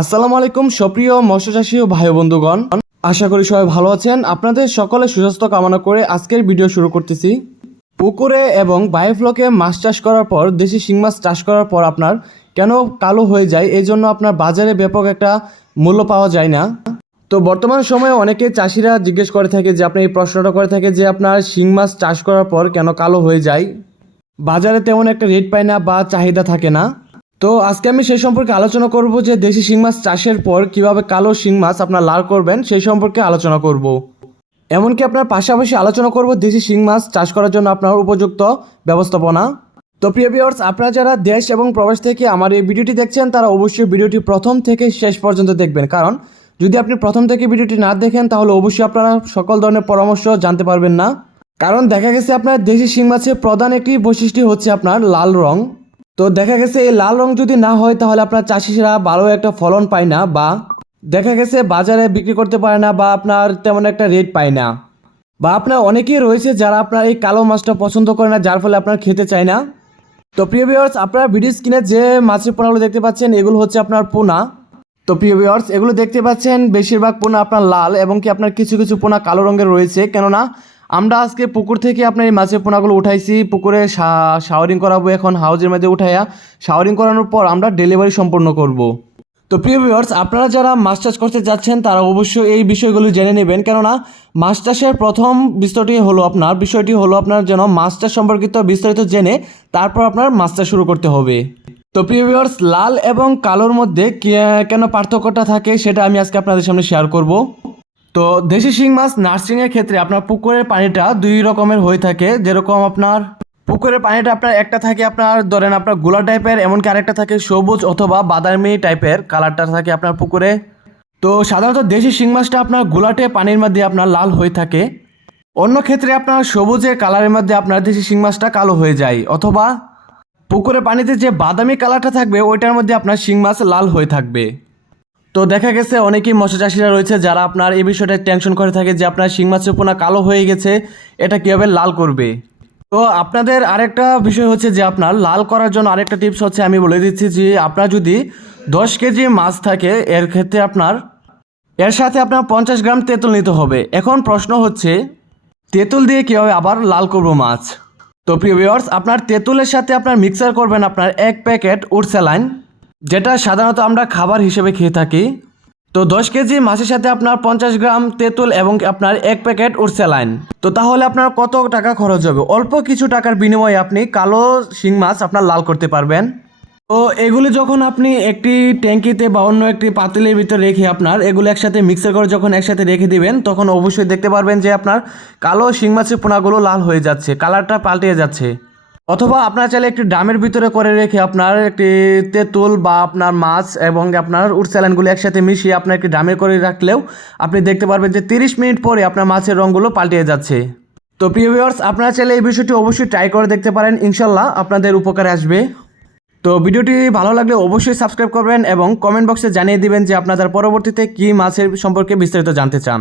আসসালামু আলাইকুম, সুপ্রিয় মৎস্যচাষী ও ভাই বন্ধুগণ। আশা করি সবাই ভালো আছেন। আপনাদের সকলে সুস্বাস্থ্য কামনা করে আজকের ভিডিও শুরু করতেছি। পুকুরে এবং বায়োফ্লকে মাছ চাষ করার পর, দেশি শিং মাছ চাষ করার পর আপনার কেন কালো হয়ে যায়, এই জন্য আপনার বাজারে ব্যাপক একটা মূল্য পাওয়া যায় না। তো বর্তমান সময়ে অনেকে চাষিরা জিজ্ঞেস করে থাকে যে, আপনি এই প্রশ্নটা করে থাকে যে, আপনার শিং মাছ চাষ করার পর কেন কালো হয়ে যায়? বাজারে তেমন একটা রেট পায় না বা চাহিদা থাকে না। তো আজকে আমি সেই সম্পর্কে আলোচনা করব যে দেশি শিং মাছ চাষের পর কীভাবে কালো শিং মাছ আপনার লাল করবেন, সেই সম্পর্কে আলোচনা করব। এমনকি আপনার পাশাপাশি আলোচনা করব দেশি শিং মাছ চাষ করার জন্য আপনার উপযুক্ত ব্যবস্থাপনা। তো প্রিয় ভিউয়ার্স আপনারা যারা দেশ এবং প্রবাস থেকে আমার এই ভিডিওটি দেখছেন, তারা অবশ্যই ভিডিওটি প্রথম থেকে শেষ পর্যন্ত দেখবেন। কারণ, যদি আপনি প্রথম থেকে ভিডিওটি না দেখেন, তাহলে অবশ্যই আপনারা সকল ধরনের পরামর্শ জানতে পারবেন না। কারণ, দেখা গেছে আপনার দেশি শিং মাছের প্রধান একটি বৈশিষ্ট্য হচ্ছে আপনার লাল রং। তো দেখা গেছে এই লাল রং যদি না হয়, তাহলে আপনার চাষিরা ভালো একটা ফলন পায় না বা দেখা গেছে বাজারে বিক্রি করতে পারে না বা আপনার তেমন একটা রেট পায় না। বা আপনার অনেকেই রয়েছে যারা আপনার এই কালো মাছটা পছন্দ করে না, যার ফলে আপনার খেতে চায় না। তো প্রিয় ভিউয়ার্স আপনারা ভিডিও স্ক্রিনে যে মাছের পোনাগুলো দেখতে পাচ্ছেন, এগুলো হচ্ছে আপনার পোনা। তো প্রিয় ভিউয়ার্স এগুলো দেখতে পাচ্ছেন, বেশিরভাগ পোনা আপনার লাল এবং কি আপনার কিছু কিছু পোনা কালো রঙের রয়েছে। কেননা আমরা আজকে পুকুর থেকে আপনার এই মাছের পোনাগুলো উঠাইছি। পুকুরে শাওয়ারিং করাবো এখন, হাউজের মধ্যে উঠাইয়া শাওয়ারিং করানোর পর আমরা ডেলিভারি সম্পন্ন করব। তো প্রিয় ভিউয়ার্স আপনারা যারা মাছ চাষ করতে যাচ্ছেন, তারা অবশ্যই এই বিষয়গুলো জেনে নেবেন। কেননা, মাছ চাষের প্রথম বিষয়টি হলো আপনার, বিষয়টি হলো আপনার যেন মাছ চাষ সম্পর্কিত বিস্তারিত জেনে তারপর আপনার মাছ চাষ শুরু করতে হবে। তো প্রিয় ভিউয়ার্স লাল এবং কালোর মধ্যে কেন পার্থক্যটা থাকে, সেটা আমি আজকে আপনাদের সামনে শেয়ার করব। তো দেশি শিং মাছ নার্সিংয়ের ক্ষেত্রে আপনার পুকুরের পানিটা দুই রকমের হয়ে থাকে। যেরকম আপনার পুকুরের পানিটা আপনার একটা থাকে আপনার ধরেন আপনার গোলা টাইপের, এমনকি আরেকটা থাকে সবুজ অথবা বাদামি টাইপের কালারটা থাকে আপনার পুকুরে। তো সাধারণত দেশি শিং মাছটা আপনার গোলাটে পানির মধ্যে আপনার লাল হয়ে থাকে। অন্য ক্ষেত্রে আপনার সবুজের কালারের মধ্যে আপনার দেশি শিং মাছটা কালো হয়ে যায়, অথবা পুকুরে পানিতে যে বাদামি কালারটা থাকবে, ওইটার মধ্যে আপনার শিং মাছ লাল হয়ে থাকবে। তো দেখা গেছে অনেকেই মৎস্য চাষিরা রয়েছে যারা আপনার এই বিষয়টা টেনশন করে থাকে যে আপনার শিং মাছের পোনা কালো হয়ে গেছে, এটা কীভাবে লাল করবে? তো আপনাদের আরেকটা বিষয় হচ্ছে যে আপনার লাল করার জন্য আরেকটা টিপস হচ্ছে আমি বলে দিচ্ছি যে আপনার যদি দশ কেজি মাছ থাকে, এর ক্ষেত্রে আপনার, এর সাথে আপনার পঞ্চাশ গ্রাম তেঁতুল নিতে হবে। এখন প্রশ্ন হচ্ছে, তেঁতুল দিয়ে কীভাবে আবার লাল করব মাছ? তো প্রিয় ভিউয়ার্স আপনার তেঁতুলের সাথে আপনার মিক্সার করবেন আপনার এক প্যাকেট উডস্যালাইন যেটা সাধারণত আমরা খাবার হিসেবে খেয়ে থাকি। তো দশ কেজি মাছের সাথে আপনার পঞ্চাশ গ্রাম তেঁতুল এবং আপনার এক প্যাকেট উডস্যালাইন তো তাহলে আপনার কত টাকা খরচ হবে? অল্প কিছু টাকার বিনিময়ে আপনি কালো শিং মাছ আপনার লাল করতে পারবেন। তো এগুলি যখন আপনি একটি ট্যাঙ্কিতে বা অন্য একটি পাতিলের ভিতরে রেখে আপনার এগুলো একসাথে মিক্সার করে যখন একসাথে রেখে দিবেন, তখন অবশ্যই দেখতে পারবেন যে আপনার কালো শিং মাছের পোনাগুলো লাল হয়ে যাচ্ছে কালারটা পাল্টে যাচ্ছে। অথবা আপনার চাইলে একটি ড্রামের ভিতরে করে রেখে আপনার একটি তেঁতুল বা আপনার মাছ এবং আপনার উড়স্যালাইনগুলো একসাথে মিশিয়ে আপনার একটি ড্রামে করে রাখলেও আপনি দেখতে পারবেন যে তিরিশ মিনিট পরে আপনার মাছের রঙগুলো পাল্টে যাচ্ছে। তো প্রিয় ভিউয়ার্স আপনারা চাইলে এই বিষয়টি অবশ্যই ট্রাই করে দেখতে পারেন। ইনশাল্লাহ আপনাদের উপকারে আসবে। তো ভিডিওটি ভালো লাগলে অবশ্যই সাবস্ক্রাইব করবেন এবং কমেন্ট বক্সে জানিয়ে দিবেন যে আপনাদের পরবর্তীতে কী মাছের সম্পর্কে বিস্তারিত জানতে চান।